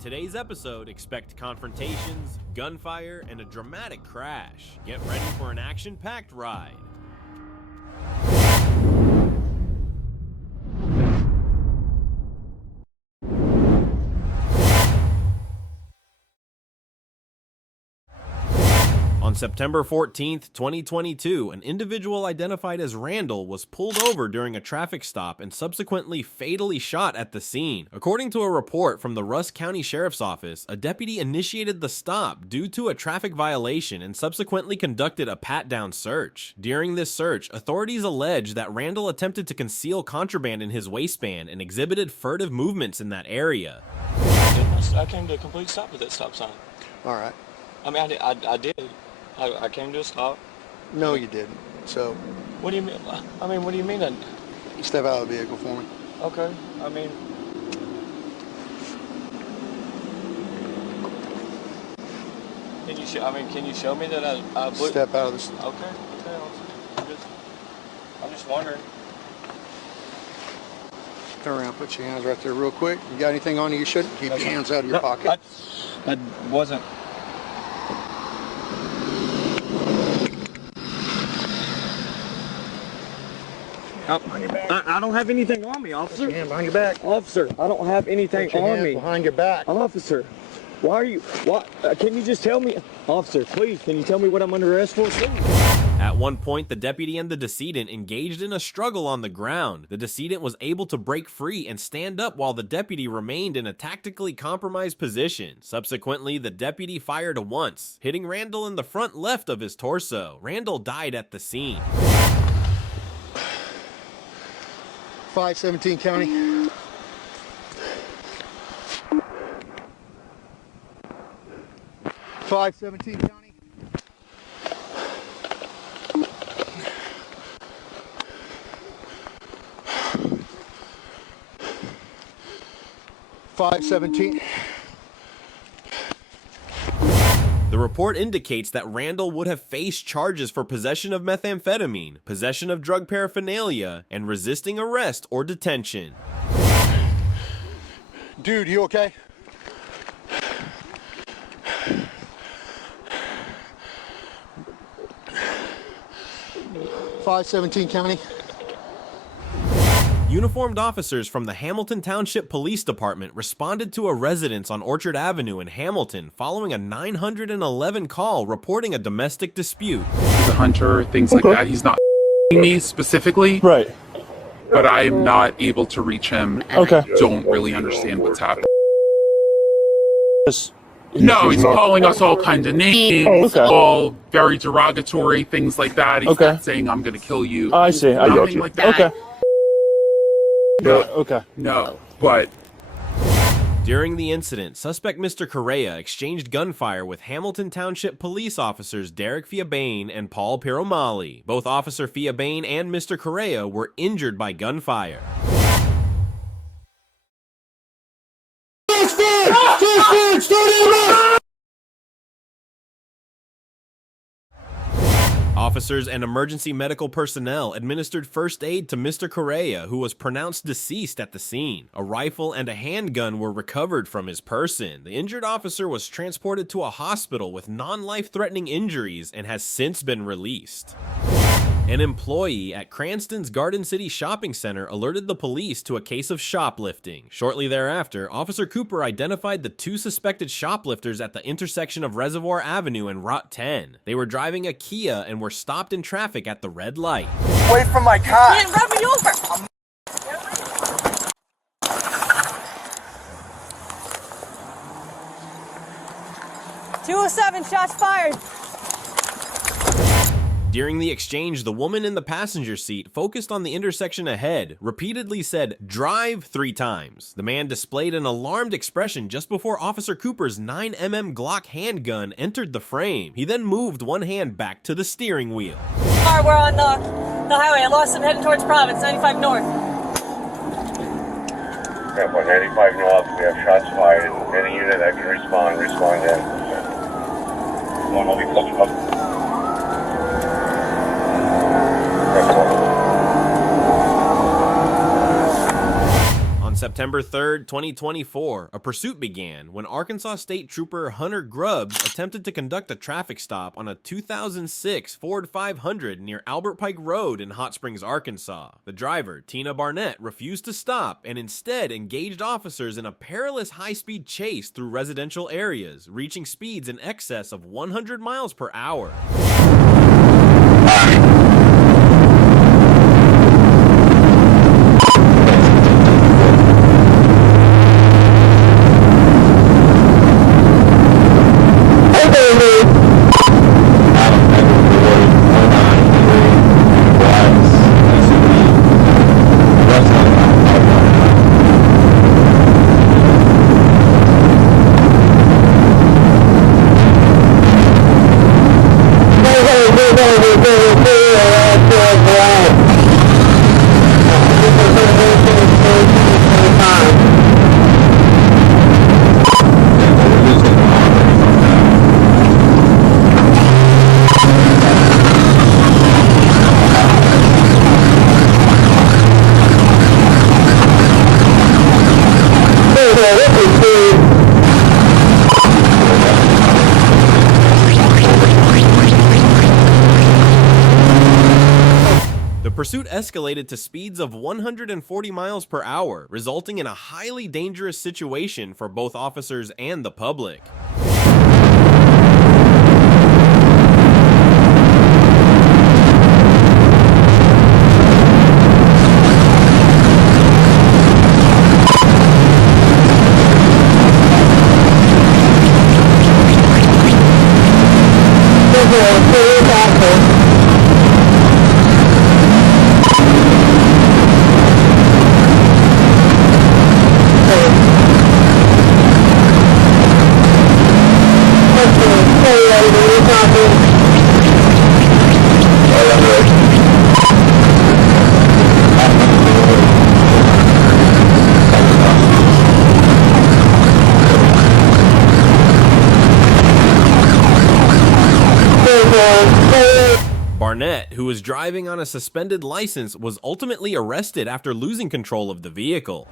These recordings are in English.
today's episode, expect confrontations, gunfire, and a dramatic crash. Get ready for an action-packed ride. On September 14th, 2022, an individual identified as Randall was pulled over during a traffic stop and subsequently fatally shot at the scene. According to a report from the Rusk County Sheriff's Office, a deputy initiated the stop due to a traffic violation and subsequently conducted a pat-down search. During this search, authorities allege that Randall attempted to conceal contraband in his waistband and exhibited furtive movements in that area. I came to a complete stop at that stop sign. All right. I mean, I did. I came to a stop. No, you didn't. So. What do you mean? I mean, what do you mean? Step out of the vehicle for me. Okay. I mean. Can you show me that I blew? Step out of this. Okay. I'm just wondering. Turn around, put your hands right there real quick. You got anything on you? You shouldn't keep your hands out of your pocket. I wasn't. I don't have anything on me, officer. Put your hand behind your back. Officer, I don't have anything on me. Behind your back. Officer, why are you? What? Can you just tell me, officer? Please, can you tell me what I'm under arrest for? At one point, the deputy and the decedent engaged in a struggle on the ground. The decedent was able to break free and stand up while the deputy remained in a tactically compromised position. Subsequently, the deputy fired once, hitting Randall in the front left of his torso. Randall died at the scene. 517 County. .517 County. .517. The report indicates that Randall would have faced charges for possession of methamphetamine, possession of drug paraphernalia, and resisting arrest or detention. Dude, you okay? .517 County. Uniformed officers from the Hamilton Township Police Department responded to a residence on Orchard Avenue in Hamilton following a 911 call reporting a domestic dispute. He's a hunter, things like that. He's not me specifically. Right. But I'm not able to reach him. Okay. I don't really understand what's happening. Just, No, he's calling us all kind of names, okay. all very derogatory, things like that. He's Okay. not saying I'm going to kill you. I see. I got Nothing you. like that. Okay. No, Okay. no, but During the incident, suspect Mr. Correa exchanged gunfire with Hamilton Township police officers Derek Fiabain and Paul Piromali. Both Officer Fiabain and Mr. Correa were injured by gunfire. Officers and emergency medical personnel administered first aid to Mr. Correa, who was pronounced deceased at the scene. A rifle and a handgun were recovered from his person. The injured officer was transported to a hospital with non-life-threatening injuries and has since been released. An employee at Cranston's Garden City Shopping Center alerted the police to a case of shoplifting. Shortly thereafter, Officer Cooper identified the two suspected shoplifters at the intersection of Reservoir Avenue and Route 10. They were driving a Kia and were stopped in traffic at the red light. Away from my car! You can't run me over! 207, shots fired! During the exchange, the woman in the passenger seat focused on the intersection ahead, repeatedly said, "Drive" 3 times. The man displayed an alarmed expression just before Officer Cooper's 9mm Glock handgun entered the frame. He then moved one hand back to the steering wheel. Alright, we're on the highway. I lost him heading towards Providence, 95 north. Yeah, 95 north, we have shots fired. Any unit that can respond in. One will be close up. On September 3rd, 2024, a pursuit began when Arkansas State Trooper Hunter Grubbs attempted to conduct a traffic stop on a 2006 Ford 500 near Albert Pike Road in Hot Springs, Arkansas. The driver, Tina Barnett, refused to stop and instead engaged officers in a perilous high-speed chase through residential areas, reaching speeds in excess of 100 miles per hour. The pursuit escalated to speeds of 140 miles per hour, resulting in a highly dangerous situation for both officers and the public. Barnett, who was driving on a suspended license, was ultimately arrested after losing control of the vehicle.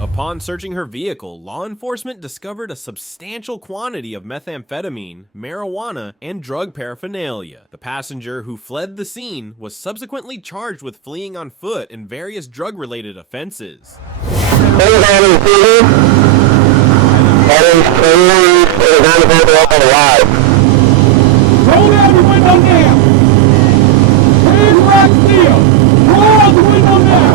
Upon searching her vehicle, law enforcement discovered a substantial quantity of methamphetamine, marijuana, and drug paraphernalia. The passenger, who fled the scene, was subsequently charged with fleeing on foot and various drug-related offenses. Roll every window down. Hands right still. Roll the window down.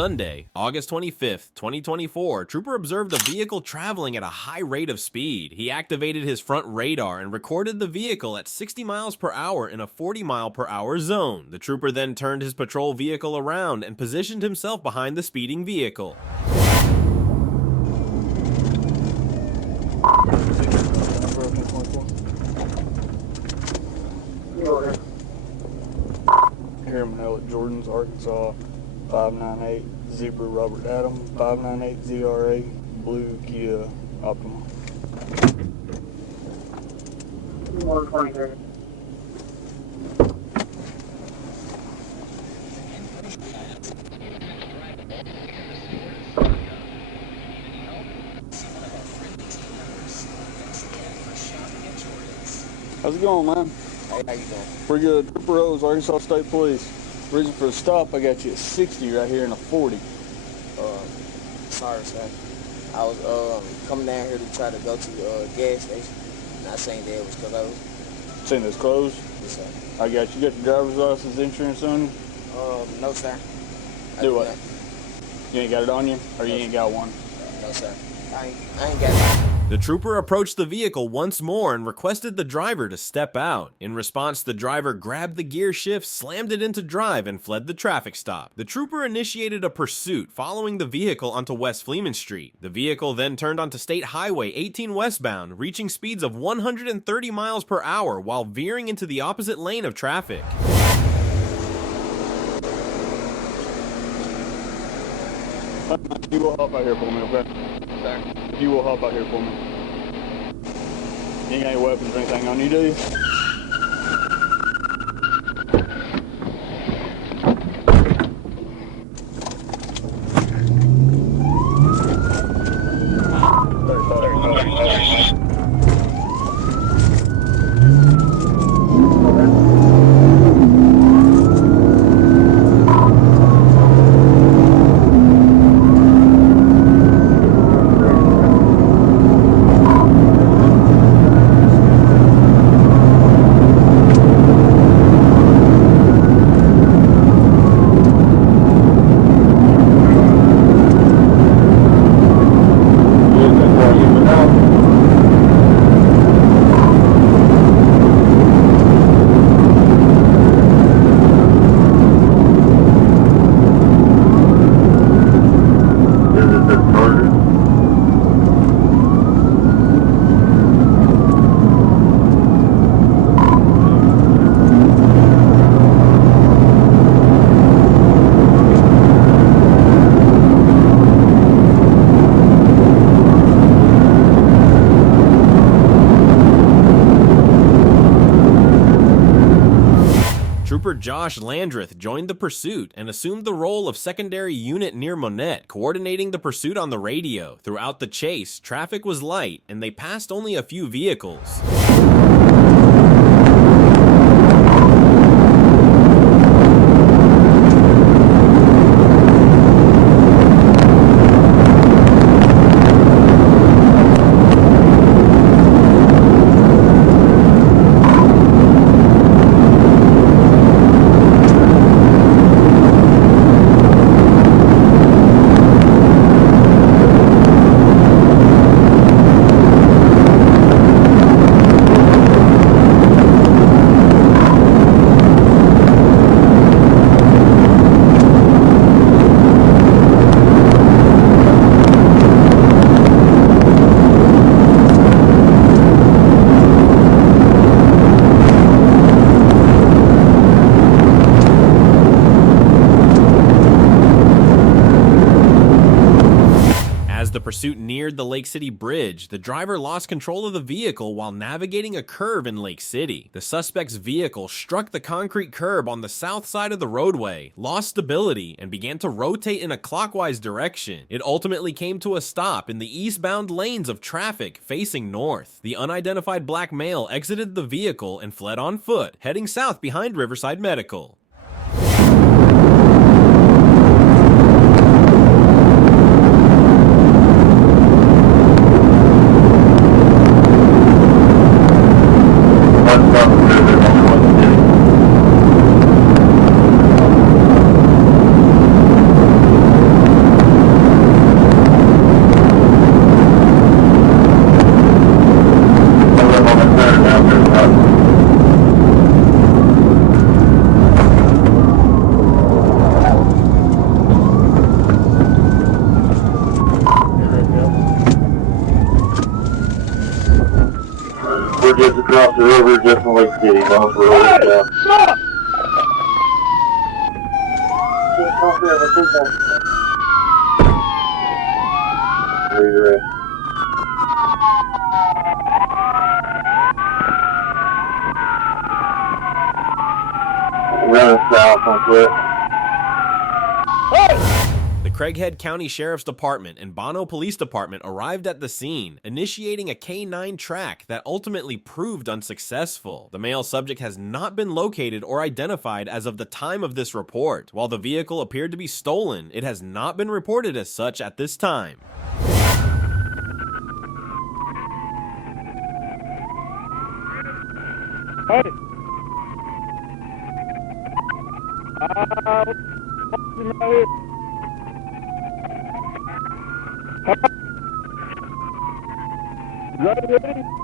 Sunday, August 25th, 2024, Trooper observed a vehicle traveling at a high rate of speed. He activated his front radar and recorded the vehicle at 60 miles per hour in a 40 mile per hour zone. The Trooper then turned his patrol vehicle around and positioned himself behind the speeding vehicle. Here, Manel at Jordan's, Arkansas, 598 Zebra Robert Adam, 598 ZRA, Blue Kia Optima. How's it going, man? Hey, how you doing? Pretty good. Trooper Rose, Arkansas State Police. Reason for the stop, I got you at 60 right here in a 40. Sorry, sir. I was coming down here to try to go to the gas station. Not saying that it was closed. Saying it's closed? Yes, sir. I got you. Got your driver's license, insurance on you? No, sir. Do what? You ain't got it on you? Or you ain't got one? No, sir. I ain't got it. The trooper approached the vehicle once more and requested the driver to step out. In response, the driver grabbed the gear shift, slammed it into drive, and fled the traffic stop. The trooper initiated a pursuit, following the vehicle onto West Fleeman Street. The vehicle then turned onto State Highway 18 westbound, reaching speeds of 130 miles per hour while veering into the opposite lane of traffic. You will hop out here for me, okay? Sir. You will hop out here for me. You ain't got any weapons or anything on you, do you? Josh Landreth joined the pursuit and assumed the role of secondary unit near Monette, coordinating the pursuit on the radio. Throughout the chase, traffic was light and they passed only a few vehicles. Pursuit neared the Lake City Bridge, the driver lost control of the vehicle while navigating a curve in Lake City. The suspect's vehicle struck the concrete curb on the south side of the roadway, lost stability, and began to rotate in a clockwise direction. It ultimately came to a stop in the eastbound lanes of traffic facing north. The unidentified black male exited the vehicle and fled on foot, heading south behind Riverside Medical. We're just across the river, just in Lake City, going for Rhode. Hey, stop! Where you at? Running south on foot. The Craighead County Sheriff's Department and Bono Police Department arrived at the scene, initiating a K-9 track that ultimately proved unsuccessful. The male subject has not been located or identified as of the time of this report. While the vehicle appeared to be stolen, it has not been reported as such at this time. Hey. Ready?